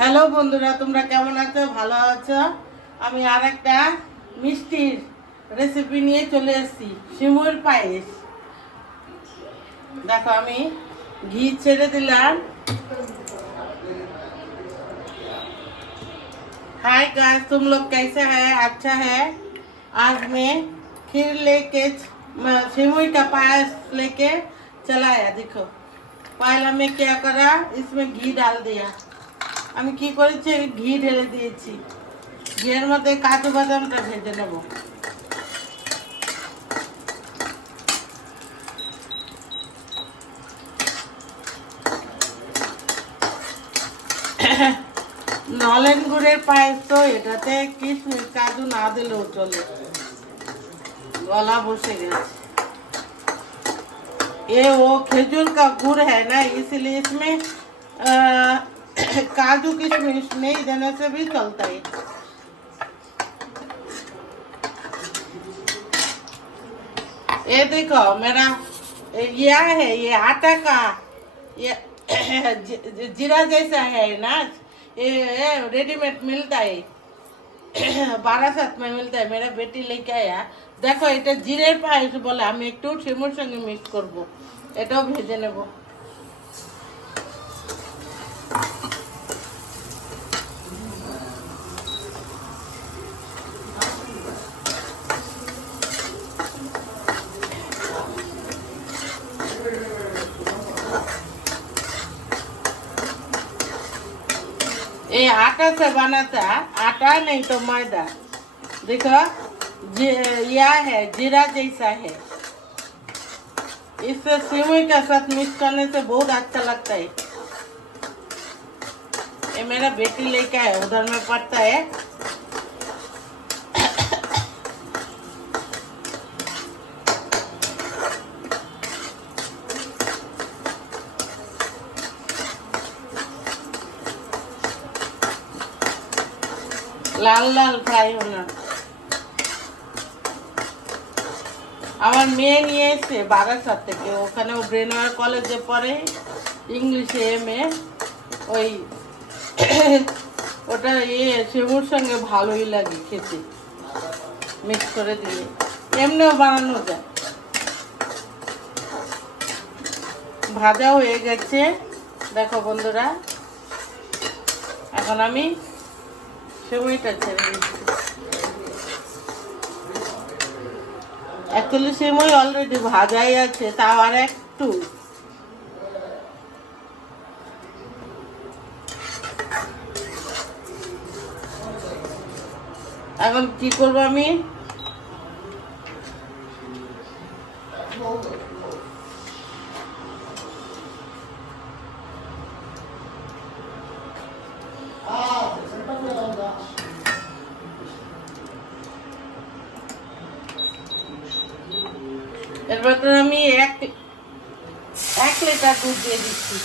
Hello বন্ধুরা, তোমরা কেমন আছো? ভালো আছো? আমি আর একটা মিষ্টির রেসিপি নিয়ে চলে এসেছি, সিমুর পায়েস। দেখো, আমি ঘি ছেড়ে দিলাম। हाय गाइस, तुम लोग कैसे हैं? अच्छा है। आज मैं खीर लेके सिमुई का पायस लेके चला आया। देखो, पहला मैं क्या करा, इसमें घी डाल दिया। আমি কি করেছি, ঘি ঢেলে দিয়েছি। ঘিয়ের মধ্যে কাজু বাদামটা ভেজে নেব। নলেন গুড়ের পায়েস তো, এটাতে কিশমিশ কাজু না দিলেও চলে। গলা বসে গেছে। ये वो खजूर का गुड़ है ना, इसलिए इसमें काजू किशमिश नहीं देने से भी चलता है। ये देखो, मेरा ये है, ये आटा का ये जीरा जैसा है ना, ये रेडीमेड मिलता है, बारासात में मिलता है। मेरा बेटी लेके आया। देखो, এটা জিরের পায়েস বলে। আমি একটু সিমুর সঙ্গে মিক্স করব, এটাও ভেজে নেব। ये आटा से बनाता, आटा नहीं तो मैदा। देखो, यह है जीरा जैसा है। इससे सिमुई के साथ मिक्स करने से बहुत अच्छा लगता है। ये मेरा बेटी लेके आया, उधर में पड़ता है। লাল লাল ফ্রাই হলো। আমার মেয়ে নিয়ে এসে বারাসাত থেকে, ওখানে ও ব্রেনওয়ার কলেজে পড়ে, ইংলিশে এমএ। ওই ওটা সেমুর সঙ্গে ভালোই লাগে খেতে, মিক্স করে দিয়ে। এমনিও বানানো যায়। ভাজা হয়ে গেছে, দেখো বন্ধুরা। এখন আমি সেমুইটা ছেড়ে দিচ্ছি। অ্যাকচুয়ালি সেমুই অলরেডি ভাজাই আছে, তাও আর একটু। এখন কি করব আমি, এর ভেতরে আমি এক লিটার দুধ দিয়ে দিচ্ছি।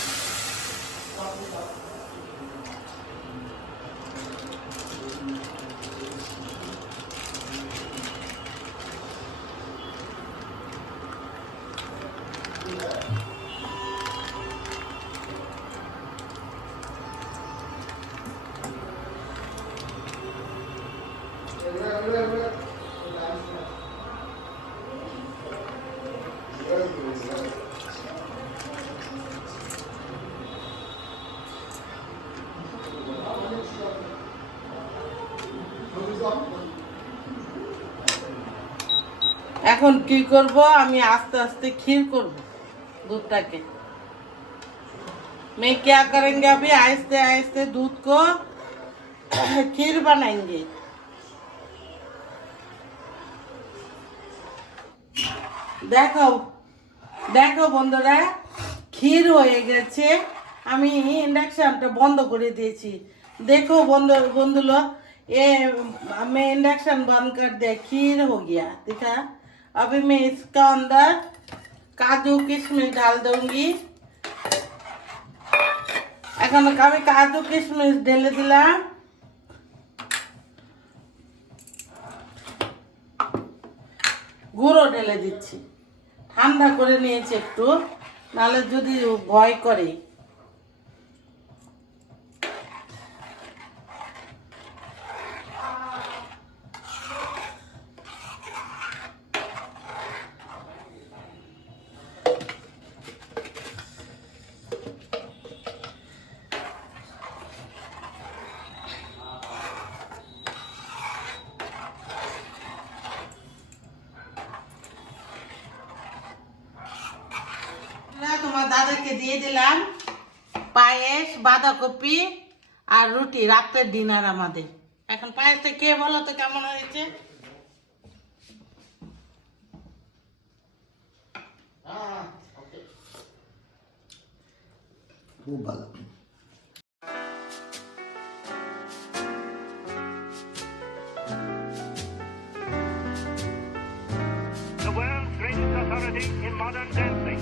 এখন কি করব, আমি আস্তে আস্তে ক্ষীর করব दूधटाके। मैं क्या करेंगे, अभी आहिस्ते आहिस्ते दूध को खीर बनाएंगे। দেখো দেখো বন্ধুরা, ক্ষীর হয়ে গেছে। আমি इंडक्शनটা বন্ধ করে দিয়েছি। देखो बंधु लोग, ये मैं इंडक्शन बंद कर दिया, खीर हो गया। देखा, अभी मैं इसका अंदर काजू किशमिश डाल दूंगी। এখন আমি কাজু কিশমিশ ঢেলে দিলাম। গুঁড়ো ঢেলে দিচ্ছি। ঠান্ডা করে নিয়েছি একটু, নাহলে যদি ভয় করে। দিয়ে দিলাম পায়েস, বাঁধাকপি আর রুটি, রাতের ডিনার আমাদের। এখন পায়েসটা কে বলো তো কেমন হয়েছে? খুব ভালো। The world's greatest authority in modern dancing.